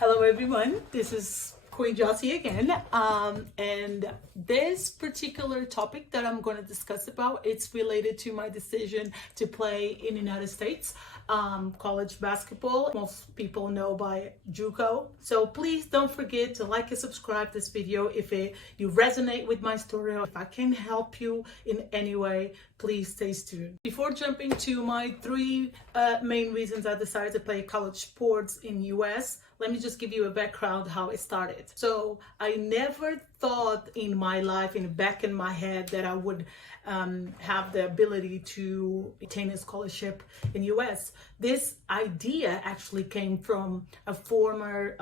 Hello everyone, this is Queen Jossie again, and this particular topic that I'm going to discuss about, it's related to my decision to play in the United States, college basketball. Most people know by JUCO. So please don't forget to like and subscribe this video if you resonate with my story, or if I can help you in any way. Please stay tuned. Before jumping to my three main reasons I decided to play college sports in US, let me just give you a background how it started. So I never thought in my life, in the back in my head, that I would have the ability to obtain a scholarship in US. This idea actually came from a former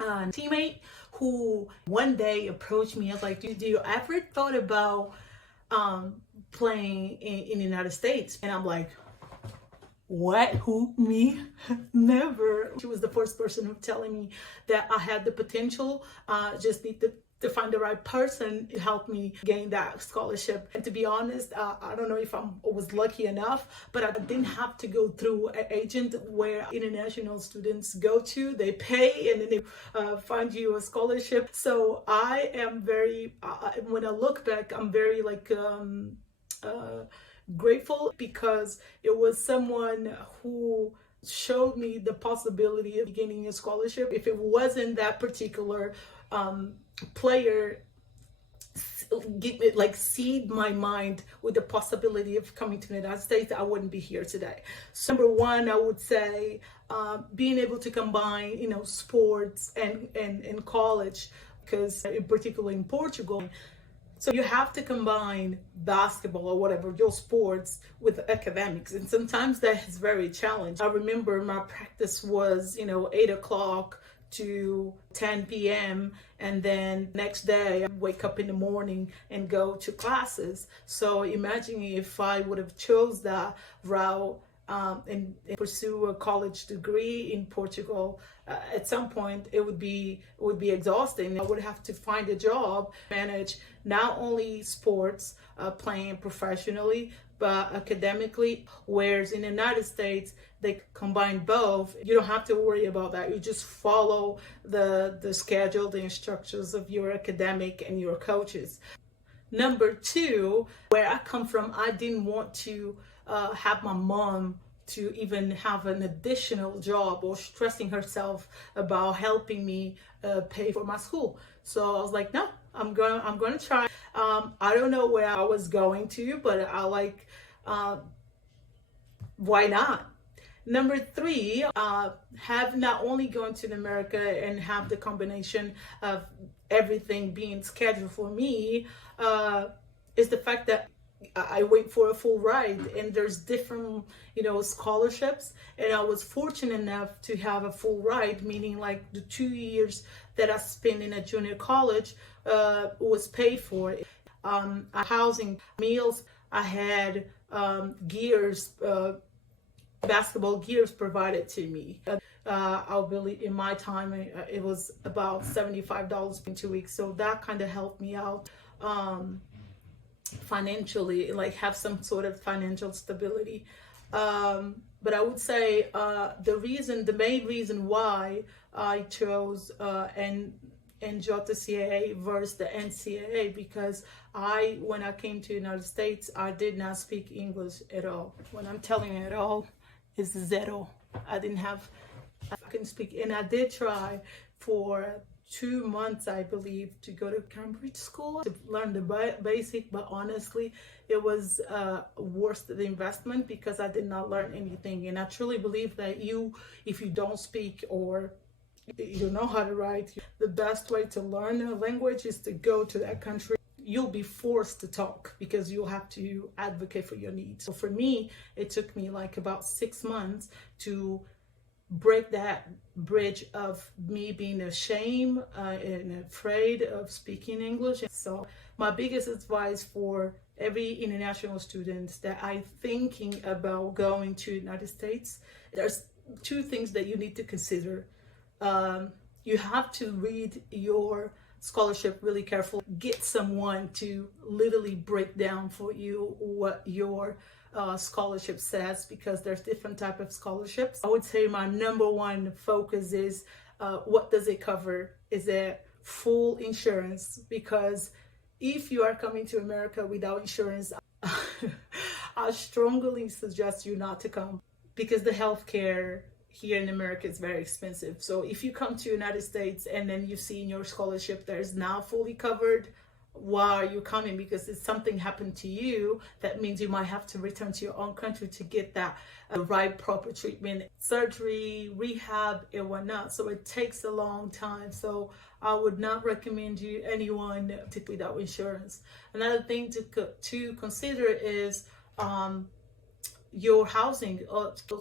teammate who one day approached me. I was like, do you ever thought about playing in the United States? And I'm like, what? Who? Me? Never. She was the first person who telling me that I had the potential. Just need to find the right person to help me gain that scholarship. And to be honest, I don't know if I was lucky enough, but I didn't have to go through an agent where international students go to. They pay and then they find you a scholarship. So I am very, when I look back, I'm very grateful, because it was someone who showed me the possibility of getting a scholarship. If it wasn't that particular player seed my mind with the possibility of coming to the United States, I wouldn't be here today. So number one, I would say being able to combine sports and college, because in particular in Portugal, so you have to combine basketball or whatever, your sports, with academics. And sometimes that is very challenging. I remember my practice was, 8 o'clock to 10 p.m. And then next day I wake up in the morning and go to classes. So imagine if I would have chose that route and pursue a college degree in Portugal. At some point it would be exhausting. I would have to find a job, manage not only sports, playing professionally, but academically. Whereas in the United States, they combine both. You don't have to worry about that. You just follow the schedule, the instructions of your academic and your coaches. Number two, where I come from, I didn't want to have my mom to even have an additional job or stressing herself about helping me pay for my school. So I was like, no, I'm gonna try. I don't know where I was going to, but why not? Number three, have not only gone to America and have the combination of everything being scheduled for me, is the fact that I went for a full ride, and there's different, scholarships. And I was fortunate enough to have a full ride, meaning like the 2 years that I spent in a junior college was paid for. Housing, meals, I had gears, basketball gears provided to me. I believe in my time, it was about $75 in 2 weeks. So that kind of helped me out financially, have some sort of financial stability. But I would say the main reason why I chose NJCAA versus the NCAA, because when I came to the United States, I did not speak English at all. When I'm telling you at all, it's zero. I couldn't speak, and I did try for 2 months, I believe, to go to Cambridge school to learn the basic, but honestly, it was worth the investment, because I did not learn anything. And I truly believe that if you don't speak or you don't know how to write, the best way to learn a language is to go to that country. You'll be forced to talk, because you'll have to advocate for your needs. So for me, it took me about 6 months to break that bridge of me being ashamed and afraid of speaking English. So my biggest advice for every international student that I thinking about going to the United States, there's 2 things that you need to consider. You have to read your scholarship really carefully. Get someone to literally break down for you what your scholarship says, because there's different type of scholarships. I would say my number one focus is what does it cover? Is it full insurance? Because if you are coming to America without insurance, I strongly suggest you not to come, because the healthcare here in America is very expensive. So if you come to United States and then you see in your scholarship that is not fully covered, why are you coming? Because if something happened to you, that means you might have to return to your own country to get that right proper treatment, surgery, rehab, and whatnot. So it takes a long time. So I would not recommend you anyone to without insurance. Another thing to consider is your housing.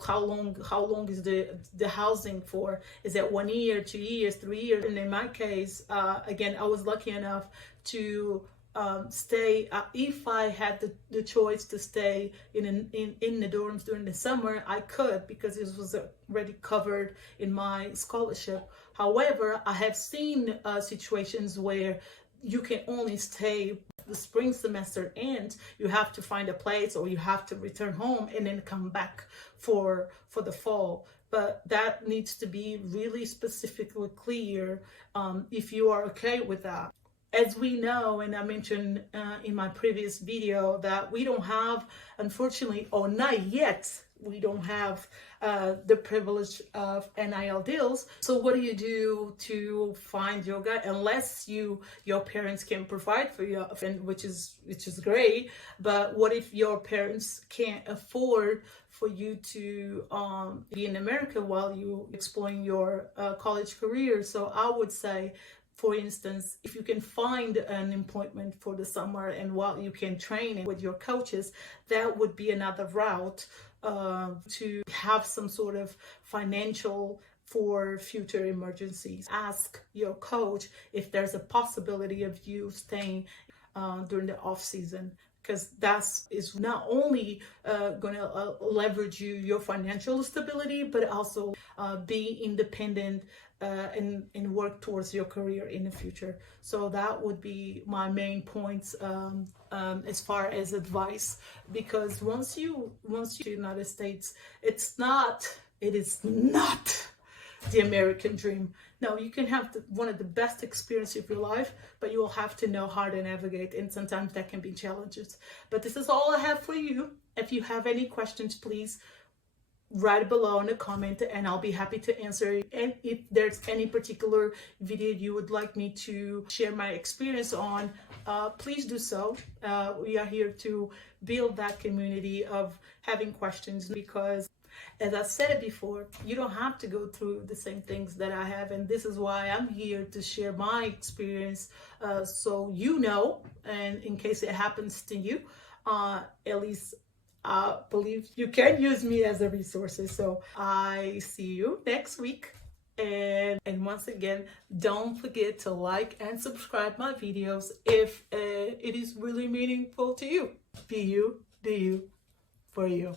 How long is the housing for? Is it 1 year, 2 years, 3 years? And in my case, again, I was lucky enough to stay. If I had the choice to stay in the dorms during the summer, I could, because it was already covered in my scholarship. However, I have seen situations where you can only stay the spring semester ends, you have to find a place, or you have to return home and then come back for the fall. But that needs to be really specifically clear if you are okay with that. As we know, and I mentioned in my previous video, that we don't have, unfortunately, or not yet, we don't have the privilege of NIL deals. So what do you do to find your guy, unless your parents can provide for you, which is great. But what if your parents can't afford for you to be in America while you exploring your college career? So I would say, for instance, if you can find an employment for the summer and while you can train with your coaches, that would be another route to have some sort of financial for future emergencies. Ask your coach if there's a possibility of you staying during the off season, because that is not only going to leverage your financial stability, but also be independent and work towards your career in the future. So that would be my main points as far as advice, because once you to the United States, it is not the American dream. No, you can have one of the best experiences of your life, but you will have to know how to navigate, and sometimes that can be challenges. But this is all I have for you. If you have any questions, please write below in a comment, and I'll be happy to answer. And if there's any particular video you would like me to share my experience on, please do so. We are here to build that community of having questions, because as I said it before, you don't have to go through the same things that I have, and this is why I'm here to share my experience, so you know, and in case it happens to you, at least I believe you can use me as a resource. So I see you next week. And once again, don't forget to like and subscribe my videos if it is really meaningful to you. Be you, do you, for you.